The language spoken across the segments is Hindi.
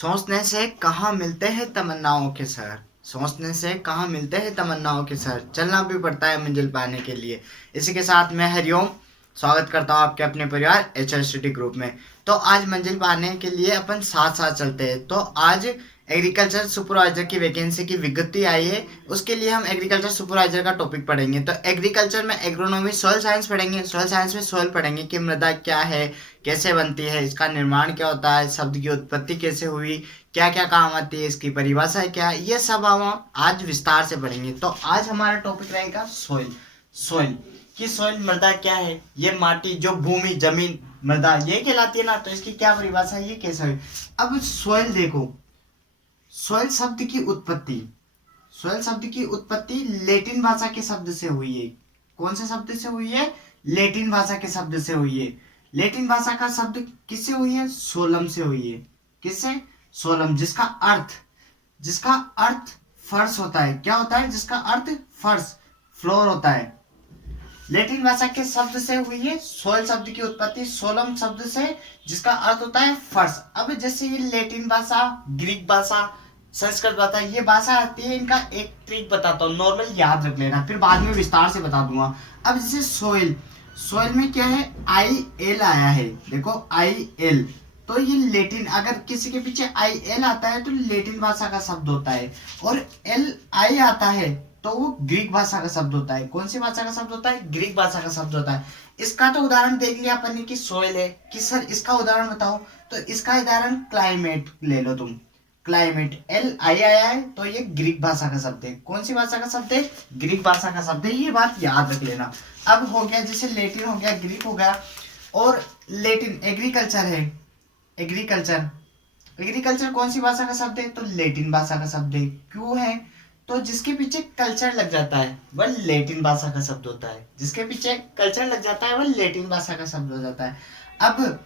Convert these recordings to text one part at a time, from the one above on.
सोचने से कहाँ मिलते हैं तमन्नाओं के सर। सोचने से कहाँ मिलते हैं तमन्नाओं के सर, चलना भी पड़ता है मंजिल पाने के लिए। इसी के साथ मैं हरिओम स्वागत करता हूँ आपके अपने परिवार HRCT ग्रुप में। तो आज मंजिल पाने के लिए अपन साथ साथ चलते हैं। तो आज एग्रीकल्चर सुपरवाइजर की वैकेंसी की विज्ञप्ति आई है, उसके लिए हम एग्रीकल्चर सुपरवाइजर का टॉपिक पढ़ेंगे। तो एग्रीकल्चर में एग्रोनॉमी सॉइल साइंस पढ़ेंगे। सॉइल साइंस में सॉइल पढ़ेंगे कि मृदा क्या है, कैसे बनती है, इसका निर्माण क्या होता है, शब्द की उत्पत्ति कैसे हुई, क्या क्या काम आती है, इसकी परिभाषा है क्या, ये सब हम आज विस्तार से पढ़ेंगे। तो आज हमारा टॉपिक रहेगा सॉइल। सॉइल कि सॉइल मृदा क्या है, ये माटी जो भूमि जमीन मृदा ये कहलाती है ना, तो इसकी क्या परिभाषा है, ये कैसे हुई। अब सॉइल देखो, सॉइल शब्द की उत्पत्ति, सॉइल शब्द की उत्पत्ति लैटिन भाषा के शब्द से हुई है। कौन से शब्द से हुई है? लैटिन भाषा के शब्द से हुई है। लैटिन भाषा का शब्द किससे हुई है? सोलम से हुई है। किससे? सोलम, जिसका अर्थ फर्श होता है। क्या होता है? जिसका अर्थ फर्श, फ्लोर होता है। लैटिन भाषा के शब्द से हुई है सोइल शब्द की उत्पत्ति, सोलम शब्द से, जिसका अर्थ होता है फर्श। अब जैसे ये लैटिन भाषा, ग्रीक भाषा, संस्कृत भाषा, ये भाषा आती है, इनका एक ट्रिक बताता हूँ, नॉर्मल याद रख लेना, फिर बाद में विस्तार से बता दूंगा। अब जैसे सोइल, सोइल में क्या है? IL आया है। देखो IL, तो ये लेटिन, अगर किसी के पीछे IL आता है तो लेटिन भाषा का शब्द होता है, और LI आता है तो वो ग्रीक भाषा का शब्द होता है। कौन सी भाषा का शब्द होता है? ग्रीक भाषा का शब्द होता है। इसका तो उदाहरण देख लिया अपन ने कि सोइल है, कि सर इसका उदाहरण बताओ, तो इसका उदाहरण क्लाइमेट ले लो तुम। क्लाइमेट, LI आया है तो ये ग्रीक भाषा का शब्द है। कौन सी भाषा का शब्द है? ग्रीक भाषा का शब्द है, ये बात याद रख लेना। अब हो गया, जैसे लेटिन हो गया, ग्रीक हो गया, और लेटिन एग्रीकल्चर है। एग्रीकल्चर, एग्रीकल्चर कौन सी भाषा का शब्द है? तो लेटिन भाषा का शब्द है। क्यों है? तो जिसके पीछे कल्चर लग जाता है वह लेटिन भाषा का शब्द होता है। जिसके पीछे कल्चर लग जाता है वह लेटिन भाषा का शब्द हो जाता है। अब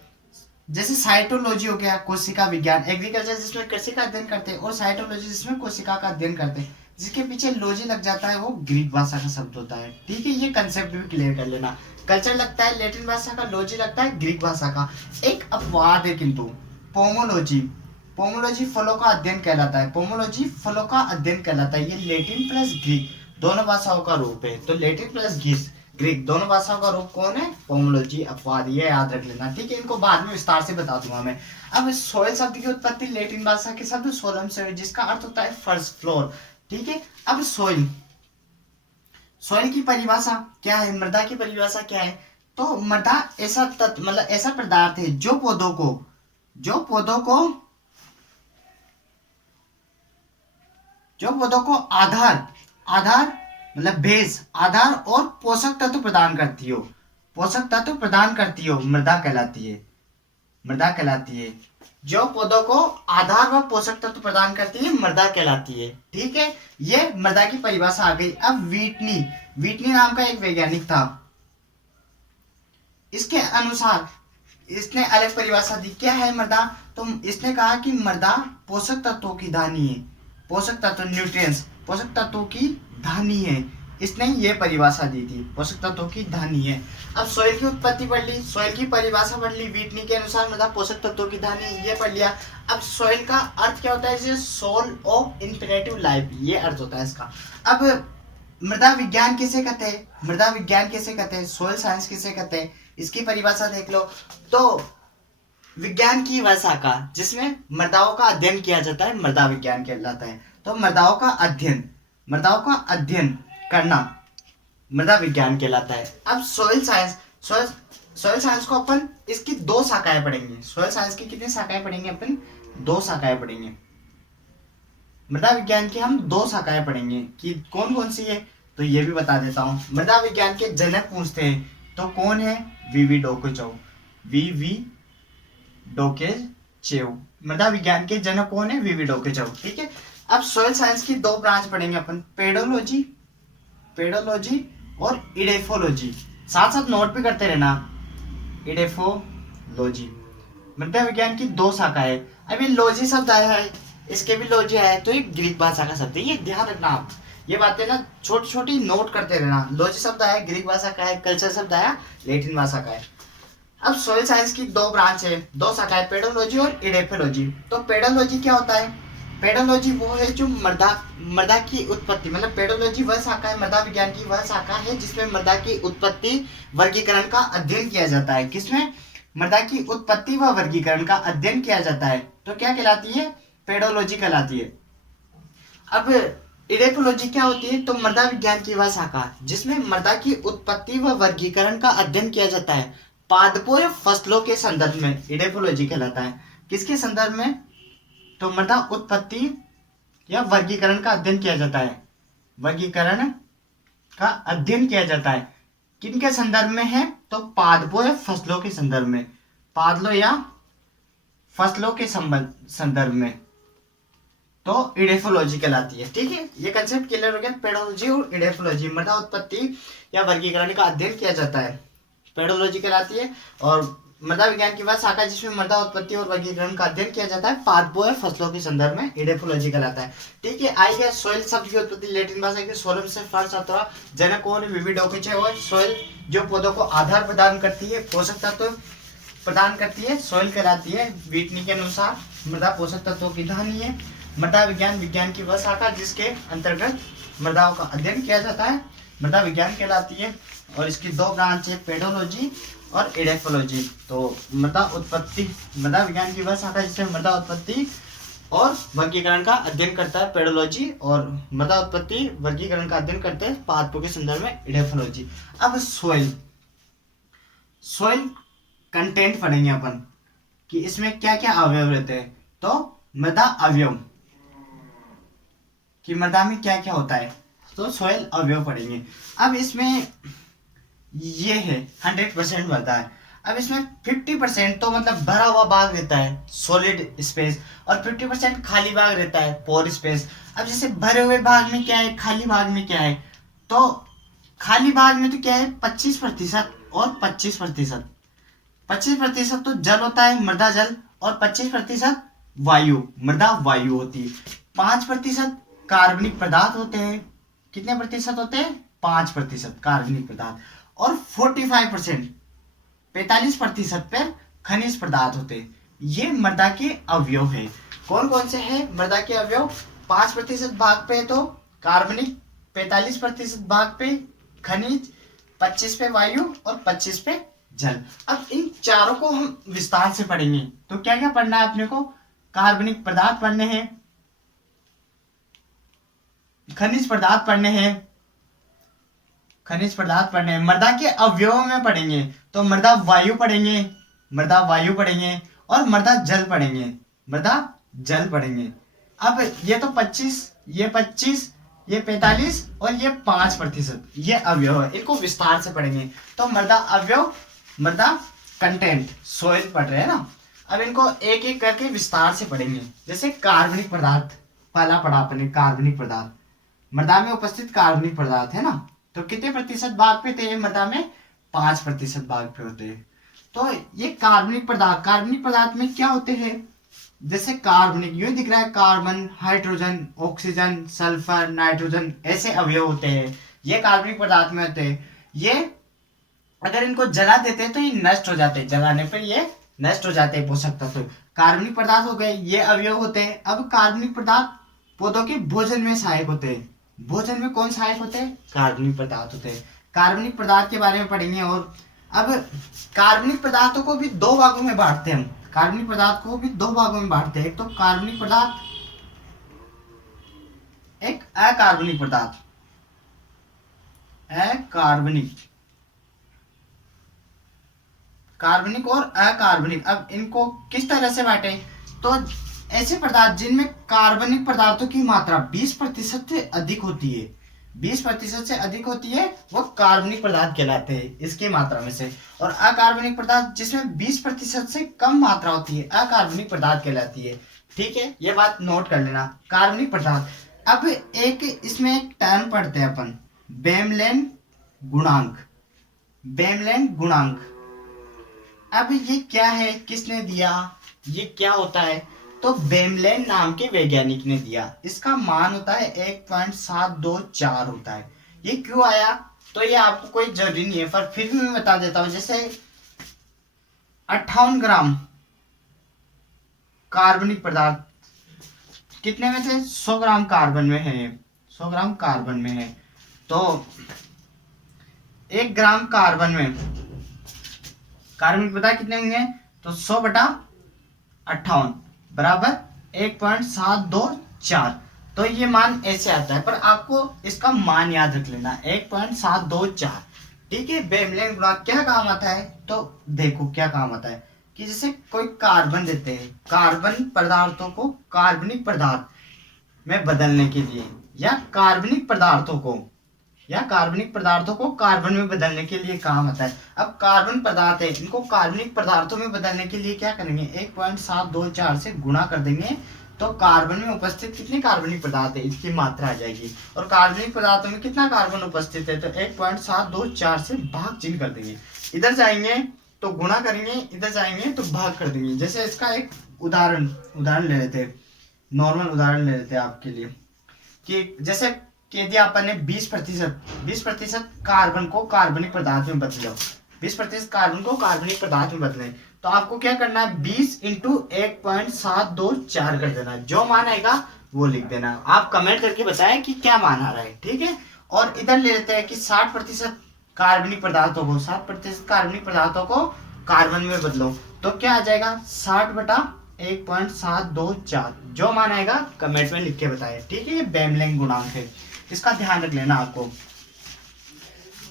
जैसे साइटोलॉजी हो गया, कोशिका विज्ञान, एग्रीकल्चर जिसमें कृषि का अध्ययन करते हैं, और साइटोलॉजी जिसमें कोशिका का अध्ययन करते हैं, जिसके पीछे लॉजी लग जाता है वो ग्रीक भाषा का शब्द होता है। ठीक है, ये कंसेप्ट भी क्लियर कर लेना। कल्चर लगता है लेटिन भाषा का, लॉजी लगता है ग्रीक भाषा का। एक अपवाद है किंतु, पोमोलॉजी। पोमोलॉजी फलों का अध्ययन कहलाता है। पोमोलॉजी फलों का अध्ययन कहलाता है। ये लेटिन प्लस ग्रीक दोनों भाषाओं का रूप है। तो लेटिन प्लस ग्रीक दोनों भाषाओं का रूप कौन है? पोमोलॉजी। अपवाद, ये याद रख लेना। ठीक है, इनको बाद में विस्तार से बता दूंगा मैं। अब सोइल शब्द की उत्पत्ति लेटिन भाषा के शब्द सोलम से हुई, जिसका अर्थ होता है फर्श, फ्लोर। ठीक है, अब सोइल, सोइल की परिभाषा क्या है? मृदा की परिभाषा क्या है? तो मृदा ऐसा तत्व, मतलब ऐसा पदार्थ है जो पौधों को आधार मतलब बेस, आधार और पोषक तत्व प्रदान करती हो। पोषक तत्व प्रदान करती हो, मृदा कहलाती है। मृदा कहलाती है जो पौधों को आधार व पोषक तत्व प्रदान करती है, मृदा कहलाती है। ठीक है, ये मृदा की परिभाषा आ गई। अब व्हिटनी नाम का एक वैज्ञानिक था, इसके अनुसार इसने अलग परिभाषा दी। क्या है मृदा? तो इसने कहा कि मृदा पोषक तत्वों की धानी है। पोषक तत्व, न्यूट्रिएंट्स, पोषक तत्वों की धानी है। इसने ये परिभाषा दी थी, पोषक तत्वों की धानी है। अब सॉइल की उत्पत्ति पढ़ ली, सॉइल की परिभाषा पढ़ ली, व्हिटनी के अनुसार मृदा पोषक तत्वों की धानी है, ये पढ़ लिया। अब सॉइल का अर्थ क्या होता है? जैसे सोल ऑफ इन्फिनेटिव लाइफ, ये अर्थ होता है इसका। अब मृदा विज्ञान किसे कहते हैं? मृदा विज्ञान किसे कहते हैं? सोइल साइंस किसे कहते हैं? इसकी परिभाषा देख लो। तो विज्ञान की वह शाखा जिसमें मृदाओं का अध्ययन किया जाता है, मृदा विज्ञान कहलाता है। तो मृदाओं का अध्ययन करना मृदा विज्ञान कहलाता है। अब सोइल साइंस, सोइल साइंस को अपन इसकी दो शाखाएं पढ़ेंगे। सोइल साइंस की कितनी शाखाएं पढ़ेंगे अपन? दो शाखाएं पढ़ेंगे। मृदा विज्ञान की हम दो शाखाएं पढ़ेंगे, कि कौन कौन सी है, तो ये भी बता देता हूँ। मृदा विज्ञान के जनक पूछते हैं तो कौन है? वीवी डोकेचेव। मृदा विज्ञान के जनक कौन है? वीवी डोकेचेव। ठीक है, अब सॉइल साइंस की दो ब्रांच पढ़ेंगे अपन, पेडोलॉजी और इडेफोलॉजी। साथ साथ नोट भी करते रहना। इडेफोलॉजी, मृदा विज्ञान की दो शाखा है। अब ये लॉजी शब्द आया है, इसके भी लॉजी है, तो ये ग्रीक भाषा का शब्द है, ये ध्यान रखना आप। ये बातें ना छोटी छोटी नोट करते रहना। लॉजी शब्द आया ग्रीक भाषा का है, कल्चर शब्द आया लेटिन भाषा का है। अब सोइल साइंस की दो ब्रांच है, दो शाखाएं, पेडोलॉजी और इडेफोलॉजी। तो पेडोलॉजी क्या होता है? पेडोलॉजी वो है जो मृदा मृदा की उत्पत्ति, मतलब पेडोलॉजी वह शाखा है, मृदा विज्ञान की वह शाखा है जिसमें मृदा की उत्पत्ति वर्गीकरण का अध्ययन किया जाता है। किसमें? मृदा की उत्पत्ति व वर्गीकरण का अध्ययन किया जाता है। तो क्या कहलाती है? पेडोलॉजी कहलाती है। अब इडेकोलॉजी क्या होती है? तो मृदा विज्ञान की वह शाखा जिसमें मृदा की उत्पत्ति व वर्गीकरण का अध्ययन किया जाता है पादपों या फसलों के संदर्भ में, इडेकोलॉजी कहलाता है। किसके संदर्भ में? तो मृदा उत्पत्ति या वर्गीकरण का अध्ययन किया जाता है, वर्गीकरण का अध्ययन किया जाता है। किनके संदर्भ में है? तो पादपों या फसलों के संदर्भ में, पादलों या फसलों के संदर्भ में, तो इडेफोलॉजी कहलाती है। ठीक है, ये कंसेप्ट क्लियर हो गया। पेडोलॉजी और इडेफोलॉजी, मृदा उत्पत्ति या वर्गीकरण का अध्ययन किया जाता है, पेडोलॉजी कहलाती है। और मृदा विज्ञान की वह शाखा जिसमें मृदा उत्पत्ति और वर्गीकरण का अध्ययन किया जाता है पादपों या फसलों के संदर्भ में, इडेफोलॉजी कहलाता है। ठीक है, आई गया सोइल शब्द की उत्पत्ति लैटिन भाषा के सोलम से फर्स्ट अथवा जनकों ने विविध और सोइल जो पौधों को आधार प्रदान करती है, पोषक तत्व प्रदान करती है, सोइल कहलाती है। व्हिटनी के अनुसार मृदा पोषक तत्वों की कहानी है। मृदा विज्ञान की वह शाखा जिसके अंतर्गत मृदाओं का अध्ययन किया जाता है, मृदा विज्ञान कहलाती है। और इसकी दो ब्रांच है, पेडोलॉजी और इडेफोलॉजी। तो मृदा विज्ञान की वह शाखा जिसमें मृदा उत्पत्ति और वर्गीकरण का अध्ययन करता है, पेडोलॉजी, और मृदा उत्पत्ति वर्गीकरण का अध्ययन करते हैं पादपों के संदर्भ में, इडेफोलॉजी। अब सोइल कंटेंट पढ़ेंगे अपन कि इसमें क्या क्या अवयव रहते हैं। तो मृदा अवयव कि मृदा में क्या क्या होता है, तो सोइल अवयव पढ़ेंगे। अब इसमें ये है 100% मृदा है। अब इसमें 50% तो मतलब भरा हुआ भाग रहता है, सॉलिड स्पेस, और 50% खाली भाग रहता है, पोर स्पेस। अब जैसे भरे हुए भाग में क्या है, खाली भाग में क्या है, तो खाली भाग में तो क्या है 25% और 25%। 25% तो जल होता है, मृदा जल, और 25% वायु, मृदा वायु होती है। 5% कार्बनिक पदार्थ होते हैं। कितने प्रतिशत होते हैं? 5% कार्बनिक पदार्थ। और 45% पर खनिज पदार्थ होते हैं। ये मृदा के अवयव है। कौन कौन से हैं मृदा के अवयव? 5% भाग पे तो कार्बनिक, 45% भाग पे खनिज, 25 पे वायु और 25 पे जल। अब इन चारों को हम विस्तार से पढ़ेंगे। तो क्या क्या पढ़ना है अपने को? कार्बनिक पदार्थ पढ़ने हैं, खनिज पदार्थ पढ़ने हैं, मृदा के अवयवों में पढ़ेंगे। तो मृदा वायु पढ़ेंगे, और मृदा जल पढ़ेंगे। अब ये तो 25, ये 45 और ये 5%, ये अवयव है, इनको विस्तार से पढ़ेंगे। तो मृदा अवयव, मृदा कंटेंट, सोइल पढ़ रहे हैं ना। अब इनको एक एक करके विस्तार से पढ़ेंगे। जैसे कार्बनिक पदार्थ, पहला पढ़ा अपने कार्बनिक पदार्थ, मृदा में उपस्थित कार्बनिक पदार्थ है ना। तो कितने प्रतिशत भाग पे थे मृदा में? 5% भाग पे होते हैं। तो ये कार्बनिक पदार्थ में क्या होते हैं? जैसे कार्बनिक यूं दिख रहा है, carbon, hydrogen, oxygen, sulphur, nitrogen, ऐसे अवयव होते हैं, ये कार्बनिक पदार्थ में होते हैं। ये अगर इनको जला देते हैं तो ये नष्ट हो जाते हैं, जलाने पर ये नष्ट हो जाते हैं पोषक तत्व। कार्बनिक पदार्थ हो गए, ये अवयव होते हैं। अब कार्बनिक पदार्थ पौधों के भोजन में सहायक होते हैं। भोजन में कौन सहायक होते हैं? कार्बनिक पदार्थ होते हैं। कार्बनिक पदार्थ के बारे में पढ़ेंगे। और अब कार्बनिक पदार्थों को भी दो भागों में बांटते हैं हम। कार्बनिक पदार्थ को भी दो भागों में बांटते हैं। एक तो कार्बनिक पदार्थ, एक अकार्बनिक पदार्थ। कार्बनिक और अकार्बनिक। अब इनको किस तरह से बांटे? तो ऐसे पदार्थ जिनमें कार्बनिक पदार्थों की मात्रा 20% से अधिक होती है, 20% से अधिक होती है, वो कार्बनिक पदार्थ कहलाते हैं इसकी मात्रा में से। और अकार्बनिक पदार्थ जिसमें 20% से कम मात्रा होती है, अकार्बनिक पदार्थ कहलाती है। ठीक है, ये बात नोट कर लेना, कार्बनिक पदार्थ। अब एक इसमें एक टर्म पढ़ते हैं अपन, बेमलेन गुणांक। अब ये क्या है, किसने दिया, ये क्या होता है? तो बेमलेन नाम के वैज्ञानिक ने दिया। इसका मान होता है 1.724 होता है। ये क्यों आया? तो ये आपको कोई जरूरी नहीं है, पर फिर भी मैं बता देता हूँ। जैसे 58 ग्राम कार्बनिक पदार्थ कितने में थे? 100 ग्राम कार्बन में है, 100 ग्राम कार्बन में है। तो 1 ग्राम कार्बन में कार्बनिक पदार्थ कितने होंगे? तो 100 बटा 58 बराबर 1.724। तो ये मान ऐसे आता है, पर आपको इसका मान याद रख लेना 1.724। ठीक है। बेमलेंग गुणांक क्या काम आता है? तो देखो क्या काम आता है कि जैसे कोई कार्बन देते हैं, कार्बन पदार्थों को कार्बनिक पदार्थ में बदलने के लिए, या कार्बनिक पदार्थों को कार्बन में बदलने के लिए काम आता है। अब कार्बन पदार्थ है, इनको कार्बनिक पदार्थों में बदलने के लिए क्या करेंगे? 1.724 से गुणा कर देंगे, तो कार्बन में उपस्थित कितने कार्बनिक पदार्थ है इसकी मात्रा आ जाएगी। और कार्बनिक पदार्थों में कितना कार्बन उपस्थित है? तो 1.724 से भाग चिन्ह कर देंगे। इधर जाएंगे तो गुणा करेंगे, इधर जाएंगे तो भाग कर देंगे। जैसे इसका एक उदाहरण ले लेते हैं, नॉर्मल उदाहरण ले लेते हैं आपके लिए, कि जैसे कि यदि अपन ने 20% कार्बन को कार्बनिक पदार्थ में बदले, 20% कार्बन को कार्बनिक पदार्थ में बदले, तो आपको क्या करना है? 20 इंटू 1.724 कर देना। जो मान आएगा वो लिख देना। आप कमेंट करके बताएं कि क्या मान आ रहा है। ठीक है। और इधर ले लेते हैं कि 60% कार्बनिक पदार्थों को 60% कार्बनिक पदार्थों को कार्बन में बदलो, तो क्या आ जाएगा? 60 बटा 1.724। जो मान आएगा कमेंट में लिख के बताएं। ठीक है। ये बेमलेंग गुणांक है, इसका ध्यान रख लेना आपको।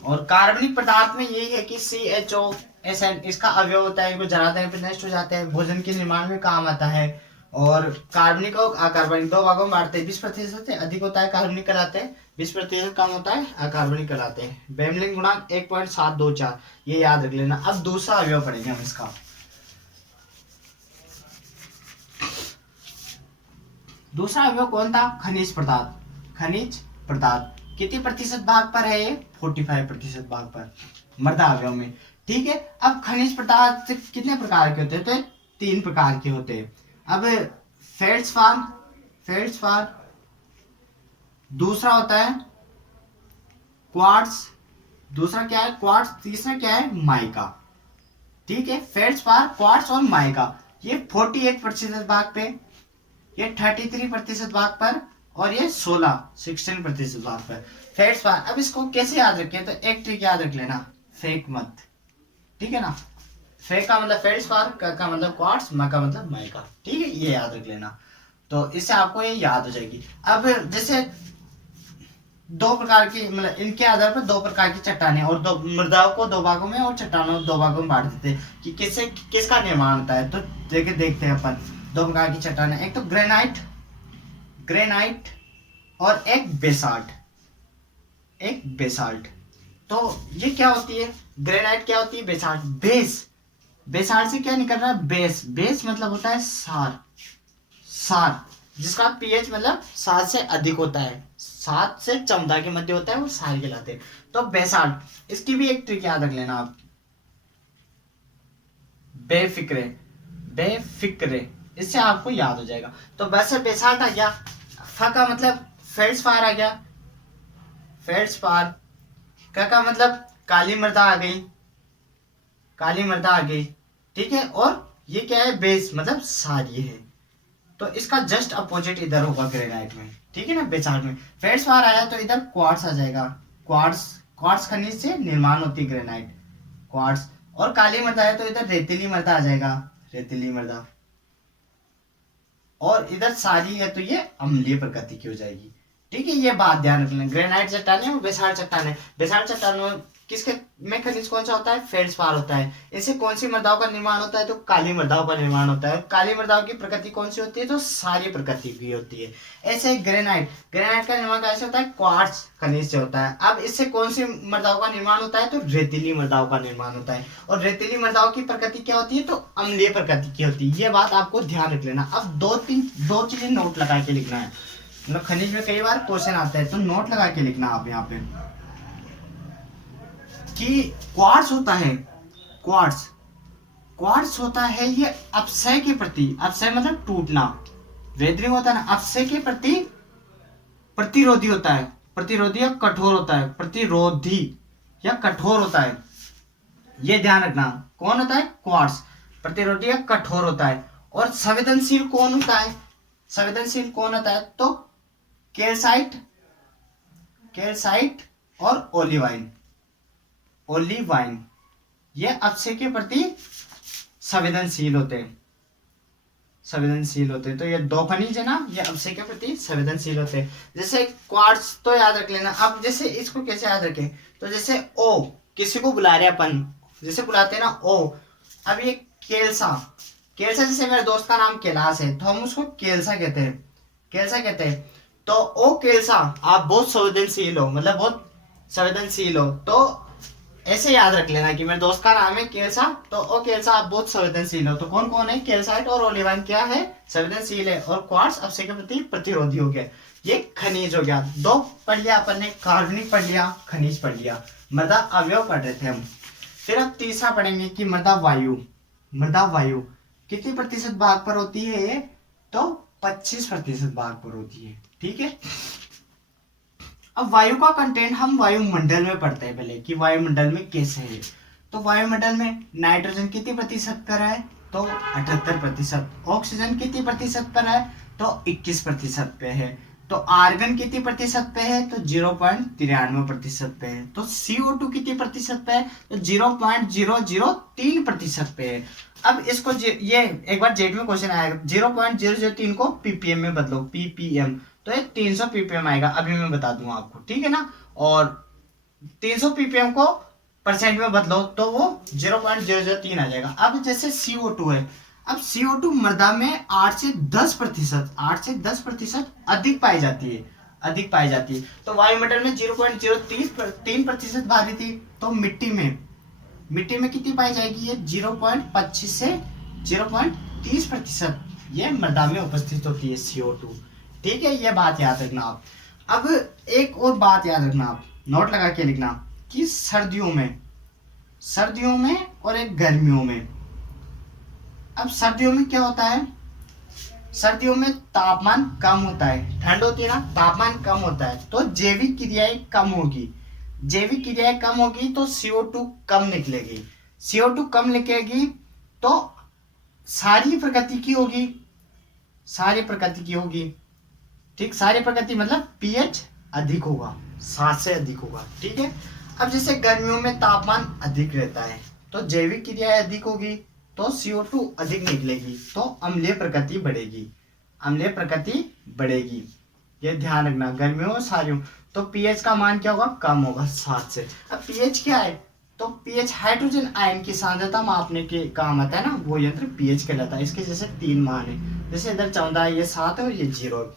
और कार्बनिक पदार्थ में यही है कि CHOSN इसका अवयव होता है, इनको जलाते हैं फिर नष्ट हो जाते हैं, भोजन के निर्माण में काम आता है। और कार्बनिक और अकार्बनिक दो भागों में बांटते हैं। 20% से अधिक होता है कार्बनिक कहलाते हैं, 20% कम होता है अकार्बनिक कहलाते हैं। बेमलिन गुणांक 1.724, ये याद रख लेना। अब दूसरा अवयव पढ़ेंगे हम इसका। दूसरा अवयव कौन था? खनिज पदार्थ। खनिज पदार्थ कितने प्रतिशत भाग पर है? ये 45% भाग पर मृदा अवयव में। ठीक है। अब खनिज पदार्थ कितने प्रकार के होते हैं? तो 3 प्रकार के होते हैं। अब फेल्ड्सपार, दूसरा होता है क्वार्ट्ज, दूसरा क्या है? क्वार्ट्ज। तीसरा क्या है? माइका। ठीक है। फेल्ड्सपार, क्वार्ट्ज और माइका, ये 48% भाग पे, ये 33% भाग पर, और ये 16% भाग पर। फेल्ड्सपार, अब इसको कैसे याद रखें? तो एक ट्रिक याद रख लेना, फेक मत। ठीक है ना। फेक का मतलब फेल्ड्सपार, का मतलब क्वार्ट्ज, मा का मतलब माइका। ठीक है, ये याद रख लेना, तो इससे आपको ये याद हो जाएगी। अब जैसे दो प्रकार की, मतलब इनके आधार पर 2 प्रकार की चट्टानें, और दो मृदाओं को 2 भागों में और चट्टानों को 2 भागों में बांट देते हैं कि किसका निर्माण होता है। तो देखते हैं अपन 2 प्रकार की चट्टानें, एक तो ग्रेनाइट और एक बेसाल्ट। तो ये क्या होती है? ग्रेनाइट क्या होती है? बेसाल्ट, बेसाल्ट से क्या निकल रहा है? बेस मतलब होता है सार, जिसका पीएच मतलब 7 से अधिक होता है, 7 से 14 के मध्य होता है, वो सार कहलाते हैं। तो बेसाल्ट, इसकी भी एक ट्रिक याद रख लेना आप, बेफिक्रे, इससे आपको याद हो जाएगा। तो वैसे बेसाल्ट आ गया, फ का मतलब फेल्ड्सपार आ गया, फेल्ड्सपार का मतलब काली मृदा आ गई। ठीक है। और ये क्या है? बेस मतलब सार ये है। तो इसका जस्ट अपोजिट इधर होगा ग्रेनाइट में। ठीक है ना। बेसाल्ट में फेल्ड्सपार आया तो इधर क्वार्ट्ज आ जाएगा। क्वार्ट्ज खनिज से निर्माण होती है ग्रेनाइट, क्वार्ट्ज। और काली मृदा है तो इधर रेतीली मृदा आ जाएगा, रेतीली मृदा। और इधर सारी है तो ये अम्लीय प्रकृति की हो जाएगी। ठीक है, ये बात ध्यान रखना। ग्रेनाइट चट्टानें और बेसाल्ट चट्टानें। बेसाल्ट चट्टानों किसके में खनिज कौन सा होता है? फेल्ड्सपार होता है। इससे कौन सी मृदाओं का निर्माण होता है? तो काली मृदाओं का निर्माण होता है। काली मृदाओं की प्रकृति कौन सी होती है? तो सारी प्रकृति की होती है। ऐसे ग्रेनाइट का निर्माण कैसे होता है? क्वार्ट्ज खनिज से होता है। अब इससे कौन सी मृदाओं का निर्माण होता है? तो रेतीली मृदाओं का निर्माण होता है। और रेतीली मृदाओं की प्रकृति क्या होती है? तो अम्लीय प्रकृति की होती है। ये बात आपको ध्यान रख लेना। अब दो चीजें नोट लगा के लिखना है, मतलब खनिज में कई बार क्वेश्चन आता है, तो नोट लगा के लिखना आप यहाँ पे कि क्वार्ट्ज होता है, क्वार्ट्ज होता है ये अपक्षय के प्रति, अपक्षय मतलब टूटना, वेदरिंग होता है ना, अपक्षय के प्रति प्रतिरोधी होता है, प्रतिरोधी या कठोर होता है, प्रतिरोधी या कठोर होता है। ये ध्यान रखना। कौन होता है? क्वार्ट्ज। प्रतिरोधी या कठोर होता है। और संवेदनशील कौन होता है? संवेदनशील कौन होता है? तो कैल्साइट, कैल्साइट और ओलिवाइन, ओलिवाइन ये अपक्षय के प्रति संवेदनशील होते हैं, संवेदनशील होते हैं। तो ये दो खनिज है ना, ये अपक्षय के प्रति संवेदनशील होते हैं। जैसे क्वार्ट्ज तो याद रख लेना। अब जैसे इसको कैसे याद रखें? तो जैसे ओ, किसी को बुला रहे अपन, जैसे बुलाते हैं ना ओ। अब ये केल्सा, केल्सा जैसे मेरे दोस्त का नाम कैलाश है तो हम उसको केल्सा कहते हैं, केल्सा कहते हैं। तो ओ केल्सा, आप बहुत संवेदनशील हो, मतलब बहुत संवेदनशील हो। तो ऐसे याद रख लेना कि मेरे दोस्त का नाम है केल्सा, तो ओ केल्सा आप बहुत संवेदनशील हो। तो कौन कौन है? कैल्साइट और ओलिवाइन क्या है? संवेदनशील है। और क्वार्ट्ज अपक्षय के प्रति प्रतिरोधी हो गया। ये खनिज हो गया। दो पढ़ लिया अपन ने, कार्बनिक पढ़ लिया, खनिज पढ़ लिया, मृदा अवयव पढ़ रहे थे हम। फिर अब तीसरा पढ़ेंगे कि मृदा वायु। मृदा वायु कितनी प्रतिशत भाग पर होती है ये? तो 25% भाग पर होती है। ठीक है। अब वायु का कंटेंट हम वायुमंडल में पढ़ते हैं पहले कि वायुमंडल में कैसे है। तो वायुमंडल में नाइट्रोजन कितनी प्रतिशत पर है? तो 78%। ऑक्सीजन कितनी प्रतिशत पर है? तो 21% पे है। तो आर्गन कितनी प्रतिशत पे है? तो 0.93% पे है। तो CO2 कितनी प्रतिशत पे है? तो 0.003% पे है। अब इसको ये एक बार जेट में क्वेश्चन आएगा, 0.003 को पीपीएम में बदलो, पीपीएम, तो ये 300 पीपीएम आएगा। अभी मैं बता दूंगा आपको, ठीक है ना। और 300 पीपीएम को परसेंट में बदलो तो वो 0.003 आ जाएगा। अब जैसे CO2 है, अब CO2 मृदा में 8 से 10% अधिक पाई जाती है, अधिक पाई जाती है। तो वायुमंडल में 0.003% भारी थी। तो मिट्टी में कितनी पाई जाएगी? ये 0.25 से 0.30% ये मृदा में उपस्थित होती है CO2। ठीक है, ये बात याद रखना आप। अब एक और बात याद रखना, आप नोट लगा के लिखना कि सर्दियों में और एक गर्मियों में। अब सर्दियों में क्या होता है? सर्दियों में तापमान कम होता है, ठंड होती है ना, तापमान कम होता है, तो जैविक क्रियाएं कम होगी। जैविक क्रियाएं कम होगी तो CO2 कम निकलेगी। CO2 कम निकलेगी तो सारी प्रकृति की होगी, सारी प्रकृति की होगी। ठीक, सारी प्रकृति मतलब pH अधिक होगा, 7 से अधिक होगा। ठीक है। अब जैसे गर्मियों में तापमान अधिक रहता है तो जैविक क्रियाएं अधिक होगी तो CO2 अधिक निकलेगी, तो अम्लीय प्रकृति बढ़ेगी, अम्लीय प्रकृति बढ़ेगी। ये ध्यान रखना। गर्मियों और सारियों तो pH का मान क्या होगा? कम होगा, 7 से। अब pH क्या है? तो pH हाइड्रोजन आयन की सांद्रता मापने के काम आता है ना, वो यंत्र pH कहलाता है। इसके जैसे 3 मान है, जैसे इधर 14 है, ये 7 है और ये 0।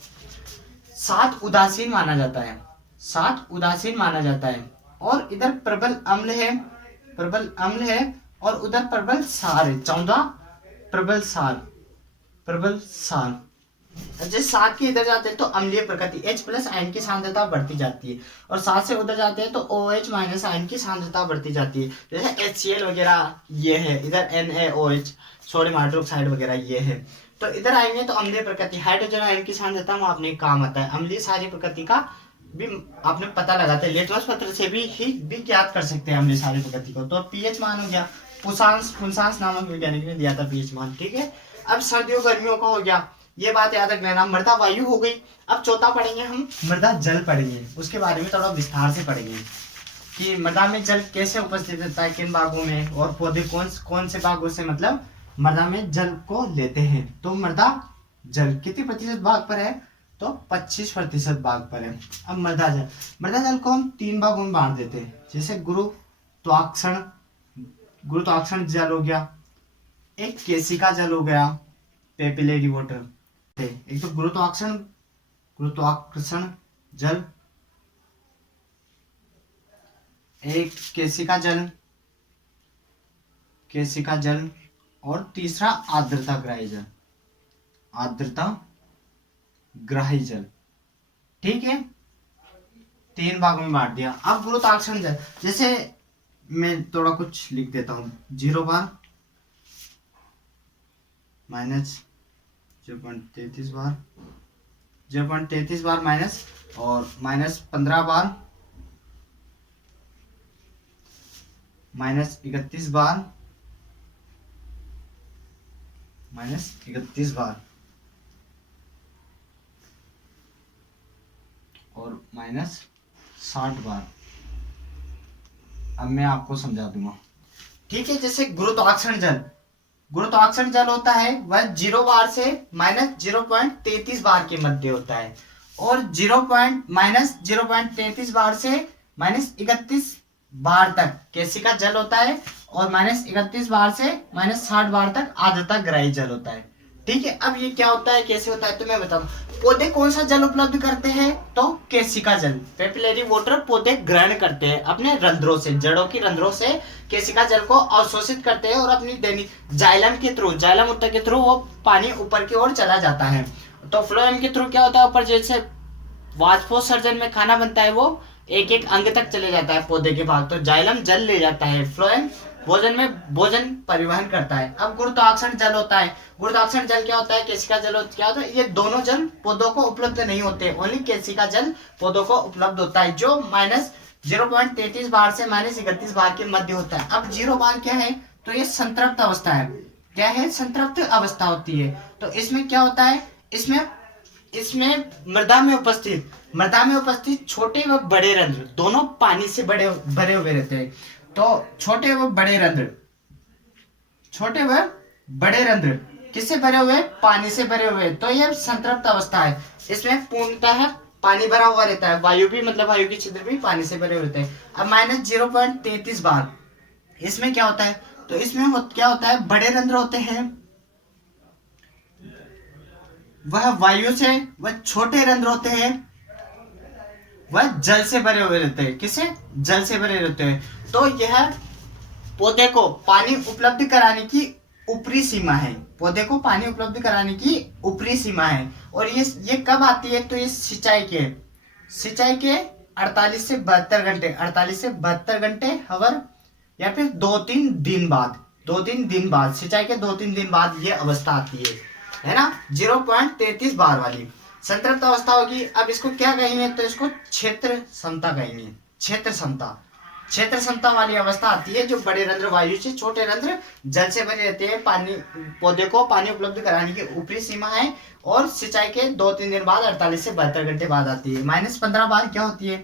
7 उदासीन माना जाता है, 7 उदासीन माना जाता है। और इधर प्रबल अम्ल है, प्रबल अम्ल है, और उधर प्रबल सार है, 14 प्रबल सार, प्रबल सार। जैसे 7 के इधर जाते हैं तो अम्लीय प्रकृति H+ आयन की सांद्रता बढ़ती जाती है, और 7 से उधर जाते हैं तो OH- आयन की सांद्रता बढ़ती जाती है। जैसे HCl वगैरह ये है, इधर NaOH सोडियम हाइड्रोक्साइड वगैरह ये है। तो इधर आएंगे तो अम्लीय प्रकृति, हाइड्रोजन आयन की सांद्रता मापने का काम आता है। अम्लीय सारी प्रकृति का भी आपने पता लगाते हैं, लिटमस पत्र से भी ज्ञात कर सकते हैं अम्लीय सारी प्रकृति को। तो pH मान हो गया, पुंसांस नामक वैज्ञानिक ने दिया था pH मान। ठीक है। अब सर्दियों गर्मियों का हो गया, ये बात याद रख लेना। मृदा वायु हो गई। अब चौथा पढ़ेंगे हम, मृदा जल पढ़ेंगे। उसके बारे में थोड़ा विस्तार से पढ़ेंगे कि मृदा में जल कैसे उपस्थित रहता है, किन भागों में, और पौधे कौन से भागों से मतलब मृदा में जल को लेते हैं। तो मृदा जल कितने प्रतिशत भाग पर है? तो 25% भाग पर है। अब मृदा जल को हम 3 भागों में बांट देते हैं। जैसे गुरुत्वाकर्षण जल हो गया, एक केशिका जल हो गया, पेपिलरी वाटर। एक तो गुरुत्वाकर्षण जल, एक केशिका जल, और तीसरा आर्द्रताग्राही जल। ठीक है, 3 भागों में बांट दिया। अब गुरुत्वाकर्षण जल, जैसे मैं थोड़ा कुछ लिख देता हूँ, 0 बार माइनस 0.33 बार माइनस, और माइनस 15 बार, माइनस 31 बार, -31 बार और -60 बार। अब मैं आपको समझा दूंगा, ठीक है। जैसे गुरुत्वाकर्षण जल होता है वह 0 बार से -0.33 बार के मध्य होता है, और -0.33 बार से -31 बार तक केशिका जल होता है, और -31 बार से -60 बार तक आर्द्रता ग्राही जल होता है, ठीक है। अब ये क्या होता है, कैसे होता है, तो मैं बताऊं। पौधे कौन सा जल उपलब्ध करते हैं, तो केशिका जल, पेपिलरी वाटर पौधे ग्रहण करते हैं अपने रंध्रों से, जड़ों की रंध्रों से केशिका जल को अवशोषित करते हैं, और अपनी दैनिक जाइलम के थ्रू, जाइलम ऊतक के थ्रू वो पानी ऊपर की ओर चला जाता है। तो फ्लोएम के थ्रू क्या होता है, ऊपर जैसे वाष्पोत्सर्जन में खाना बनता है वो एक एक अंग तक चले जाता है पौधे के भाग, तो जाइलम जल ले जाता है, फ्लोएम भोजन परिवहन करता है। अब गुरुत्वाकर्षण जल होता है, गुरुत्वाकर्षण जल क्या होता है, केशिका जल क्या होता है, ये दोनों जल पौधों को उपलब्ध नहीं होते, ओनली केशिका जल पौधों को उपलब्ध होता है, जो -0.33 बार से -31 बार के मध्य होता है। अब 0 बार क्या है, तो ये संतृप्त अवस्था है, क्या है, संतृप्त अवस्था होती है। तो इसमें क्या होता है, इसमें मृदा में उपस्थित छोटे व बड़े रंध्र दोनों पानी से भरे हुए रहते हैं। तो छोटे व बड़े रंध्र किससे भरे हुए, पानी से भरे हुए, तो यह संतृप्त अवस्था है। इसमें पूर्णतः पानी भरा हुआ रहता है, वायु की छिद्र भी पानी से भरे होते हैं। अब -0.33 बार इसमें क्या होता है, तो इसमें क्या होता है, बड़े रंध्र होते हैं वह वायु से, वह छोटे रंध्र होते हैं वह जल से भरे हुए रहते हैं, किसे, जल से भरे रहते हैं। तो यह पौधे को पानी उपलब्ध कराने की ऊपरी सीमा है, पौधे को पानी उपलब्ध कराने की ऊपरी सीमा है। और ये कब आती है, तो ये सिंचाई के 48 से 72 घंटे हवर, या फिर 2-3 दिन बाद सिंचाई के 2-3 दिन बाद ये अवस्था आती है ना, 0.33 बार वाली संतृप्त अवस्था होगी। अब इसको क्या कहेंगे, तो इसको क्षेत्र समता कहेंगे, क्षेत्र समता वाली अवस्था आती है, जो बड़े रंध्र वायु से, छोटे रंध्र जल से भरे रहते हैं, पौधे को पानी उपलब्ध कराने की ऊपरी सीमा है, और सिंचाई के 2-3 दिन बाद 48 से 72 घंटे बाद आती है। -15 बार क्या होती है,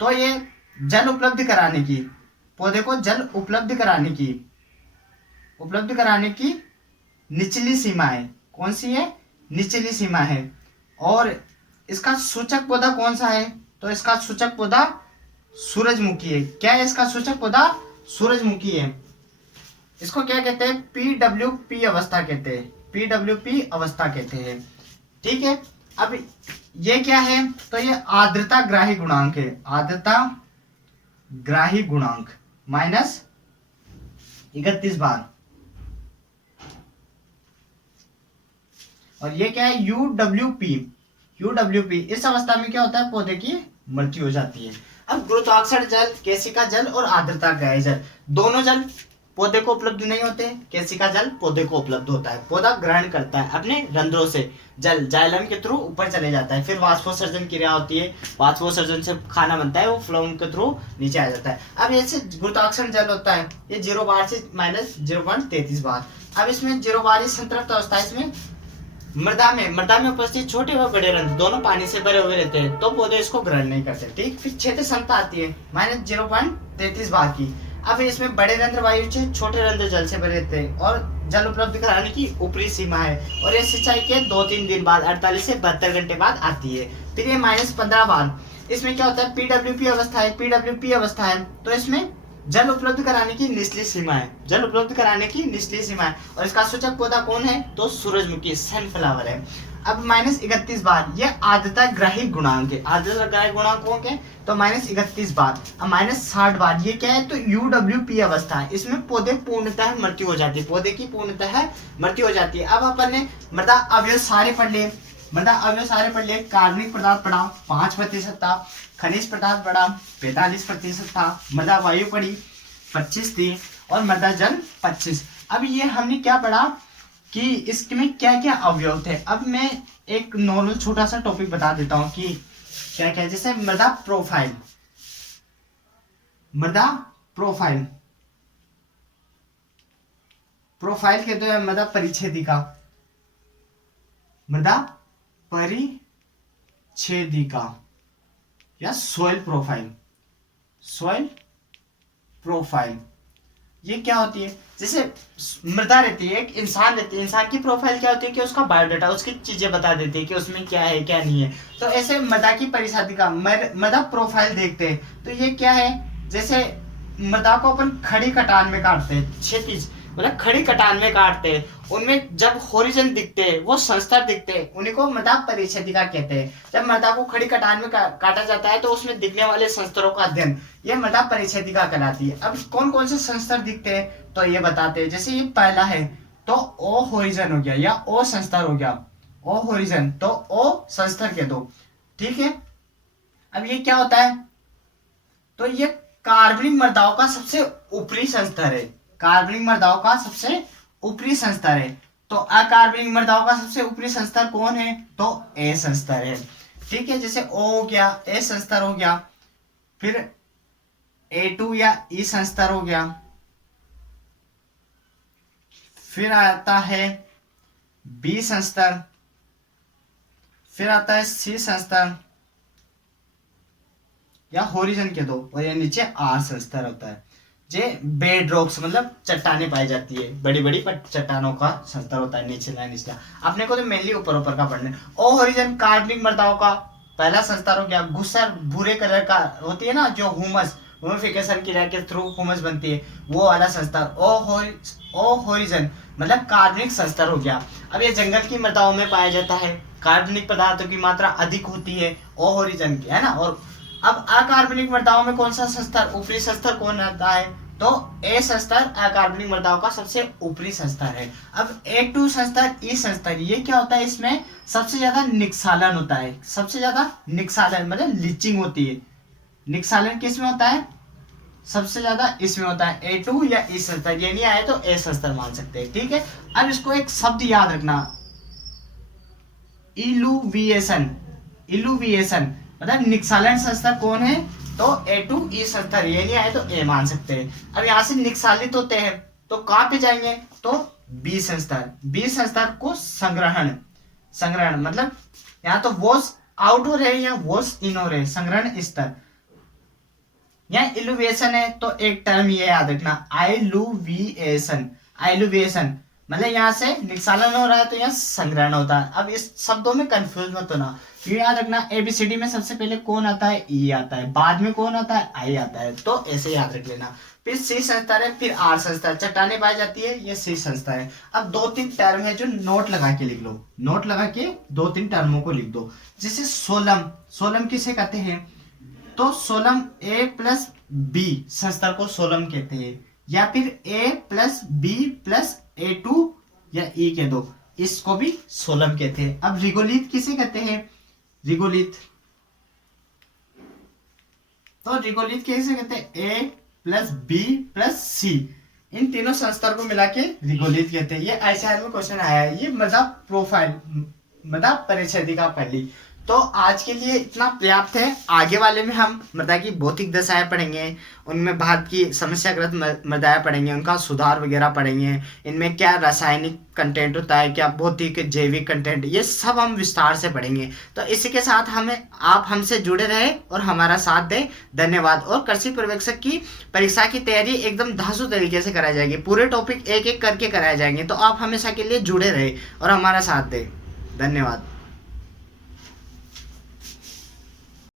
तो ये जल उपलब्ध कराने की, पौधे को जल उपलब्ध कराने की निचली सीमा है, कौन सी है, निचली सीमा है। और इसका सूचक पौधा कौन सा है, तो इसका सूचक पौधा सूरजमुखी है। क्या है इसका सूचक पौधा, सूरजमुखी है। इसको क्या कहते हैं, PWP अवस्था कहते हैं, ठीक है। अब ये क्या है, तो ये आर्द्रता ग्राही गुणांक है, -31 बार। और ये क्या है, UWP इस अवस्था में क्या होता है, पौधे की मृत्यु हो जाती है। अब गुरुत्वाकर्षण जल, केशिका जल और आर्द्रता ग्राही जल, दोनों जल पौधे को उपलब्ध नहीं होते, केशिका जल पौधे को उपलब्ध होता है, पौधा ग्रहण करता है अपने रंध्रों से, जल जाइलम के थ्रू ऊपर चले जाता है, फिर वाष्पोत्सर्जन क्रिया होती है, वाष्पोत्सर्जन से खाना बनता है, वो फ्लोएम के थ्रू नीचे आ जाता है। अब ऐसे गुरुत्वाकर्षण जल होता है, ये 0 बार से -0.33 बार। अब इसमें 0 बार संतृप्त अवस्था है, इसमें मृदा में उपस्थित छोटे व बड़े रंध्र दोनों पानी से भरे हुए रहते हैं, तो पौधे इसको ग्रहण नहीं करते, ठीक। फिर क्षेत्र क्षमता आती है -0.33 बार की। अब इसमें बड़े रंध्र वायु से, छोटे रंध्र जल से भरे रहते हैं, और जल उपलब्ध कराने की ऊपरी सीमा है, और ये सिंचाई के 2-3 दिन बाद 48 से 72 घंटे बाद आती है। फिर ये -15 बार, इसमें क्या होता है, PWP अवस्था है, तो इसमें जल उपलब्ध कराने की निचली सीमा है, और इसका सूचक पौधा कौन है, तो सूरजमुखी, सनफ्लावर है। अब -31 बार, ये आर्द्रता ग्राही गुणांक है, कौन है, तो -31 बार। अब -60 बार, ये क्या है, तो UWP अवस्था है, इसमें पौधे पूर्णतः मृत्यु हो जाती है, अब अपन ने मृदा अवयव सारे पढ़ लिए, कार्बनिक पदार्थ पढ़ा 5% था, खनिज पदार्थ पढ़ा 45% था, मृदा वायु पढ़ी 25 थी, और मृदा जल 25। अब ये हमने क्या पढ़ा कि इसमें क्या क्या अवयव थे। अब मैं एक नॉर्मल छोटा सा टॉपिक बता देता हूँ कि क्या क्या, जैसे मृदा प्रोफाइल कहते हैं, मृदा परिच्छेदिका, मृदा परिच्छेदिका या सॉइल प्रोफाइल। सॉइल प्रोफाइल ये क्या होती है? जैसे मृदा रहती है, एक इंसान रहती है, इंसान की प्रोफाइल क्या होती है कि उसका बायोडाटा, उसकी चीजें बता देती है कि उसमें क्या है क्या नहीं है। तो ऐसे मृदा की परिच्छेदिका, मृदा प्रोफाइल देखते हैं तो ये क्या है? जैसे मृदा को अपन खड़ी कटान में काटते हैं, क्षैतिज मतलब खड़ी कटान में काटते हैं, उनमें जब होरिजन दिखते हैं, वो संस्तर दिखते हैं, उन्हीं को मृदा परिच्छेदिका कहते हैं। जब मृदा को खड़ी कटान में काटा जाता है तो उसमें दिखने वाले संस्तरों का अध्ययन ये मृदा परिच्छेदिका कहलाती है। अब कौन कौन से संस्तर दिखते हैं तो ये बताते हैं। जैसे ये पहला है तो ओ होरिजन हो गया या ओ संस्तर हो गया, ओ होरिजन तो ओ संस्तर कह दो, ठीक है। अब ये क्या होता है? तो ये कार्बनिक मृदाओं का सबसे ऊपरी संस्तर है, कार्बनिक मृदाओं का सबसे ऊपरी संस्तर है। तो अकार्बनिक मृदाओं का सबसे ऊपरी संस्तर कौन है? तो ए संस्तर है, ठीक है। जैसे ओ हो गया, ए संस्तर हो गया, फिर A2 या ई संस्तर हो गया, फिर आता है बी संस्तर, फिर आता है सी संस्तर या होरिजन के दो, और ये नीचे आर संस्तर होता है। जे बेड रॉक्स मतलब चट्टाने पाई जाती है, बड़ी बड़ी चट्टानों का संस्तर होता है, नीचे निचला। अपने को तो मेनली ऊपर ऊपर का पढ़ना है। ओ होरिजन कार्बनिक मृदाओं का पहला संस्तर हो गया। गुस्सर भूरे कलर का होती है ना, जो हुमस, ह्यूमिफिकेशन क्रिया के थ्रू हुमस बनती है, वो वाला संस्तर ओ होरिजन मतलब कार्बनिक संस्तर हो गया। अब ये जंगल की मृदाओं में पाया जाता है, कार्बनिक पदार्थों की मात्रा अधिक होती है ओ होरिजन की, है ना। और अब अकार्बनिक मृदाओं में कौन सा संस्तर, ऊपरी संस्तर कौन आता है? तो ए संस्तर अकार्बनिक मृदाओं का सबसे ऊपरी संस्तर है। अब A2 संस्तर, ई संस्तर, ये क्या होता है? इसमें सबसे ज्यादा निक्षालन होता है, सबसे ज्यादा निक्षालन मतलब लीचिंग होती है। निक्षालन किसमें होता है? सबसे ज्यादा इसमें होता है, A2 या ई संस्तर। ये नहीं आए तो ए संस्तर मान सकते हैं, ठीक है। अब इसको एक शब्द याद रखना, इलुविएशन। इलुविएशन मतलब निक्षालन संस्तर कौन है? तो A2 ई संस्तर, ये नहीं आए तो ए मान सकते हैं। अब यहाँ से निक्षालित होते हैं तो कहाँ पे जाएंगे? तो बी संस्तर। बी संस्तर को संग्रहण, संग्रहण मतलब यहाँ तो वॉश आउट हो रहे हैं या वॉश इन हो रहे हैं, संग्रहण स्तर। यहाँ इलुविएशन है तो एक टर्म ये याद रखना, आइलुविएशन। आइलुविएशन मतलब यहाँ से निक्षालन हो रहा है तो यहाँ संग्रहण होता है। अब इस शब्दों में कंफ्यूज मत होना, ये याद रखना एबीसीडी में सबसे पहले कौन आता है? ई आता है, बाद में कौन आता है? आई आता है, तो ऐसे याद रख लेना। फिर सी संस्तर है, फिर आर संस्तर, चट्टाने पाई जाती है, ये सी संस्तर है। अब 2-3 टर्म है जो नोट लगा के लिख लो, नोट लगा के 2-3 टर्मों को लिख दो। जैसे सोलम, सोलम किसे कहते हैं? तो सोलम ए प्लस बी संस्तर को सोलम कहते हैं, या फिर ए प्लस बी प्लस A2 या ई के दो, इसको भी सोलम कहते हैं। अब रिगोलित किसे कहते हैं? रिगोलित, तो रिगोलित कैसे कहते हैं? ए प्लस बी प्लस सी, इन तीनों संस्तर को मिला के रिगोलित कहते हैं। ये ICR में क्वेश्चन आया है, ये मृदा प्रोफाइल, मृदा परिच्छेदिका पहली। तो आज के लिए इतना पर्याप्त है। आगे वाले में हम मृदा की भौतिक दशाएं पढ़ेंगे, उनमें भारत की समस्याग्रस्त मृदाएं पढ़ेंगे, उनका सुधार वगैरह पढ़ेंगे, इनमें क्या रासायनिक कंटेंट होता है, क्या भौतिक जैविक कंटेंट, ये सब हम विस्तार से पढ़ेंगे। तो इसी के साथ आप हमसे जुड़े रहे और हमारा साथ दें। धन्यवाद। और कृषि पर्यवेक्षक की परीक्षा की तैयारी एकदम धांसू तरीके से कराई जाएगी, पूरे टॉपिक एक एक करके कराए जाएंगे। तो आप हमेशा के लिए जुड़े रहे और हमारा साथ दें। धन्यवाद।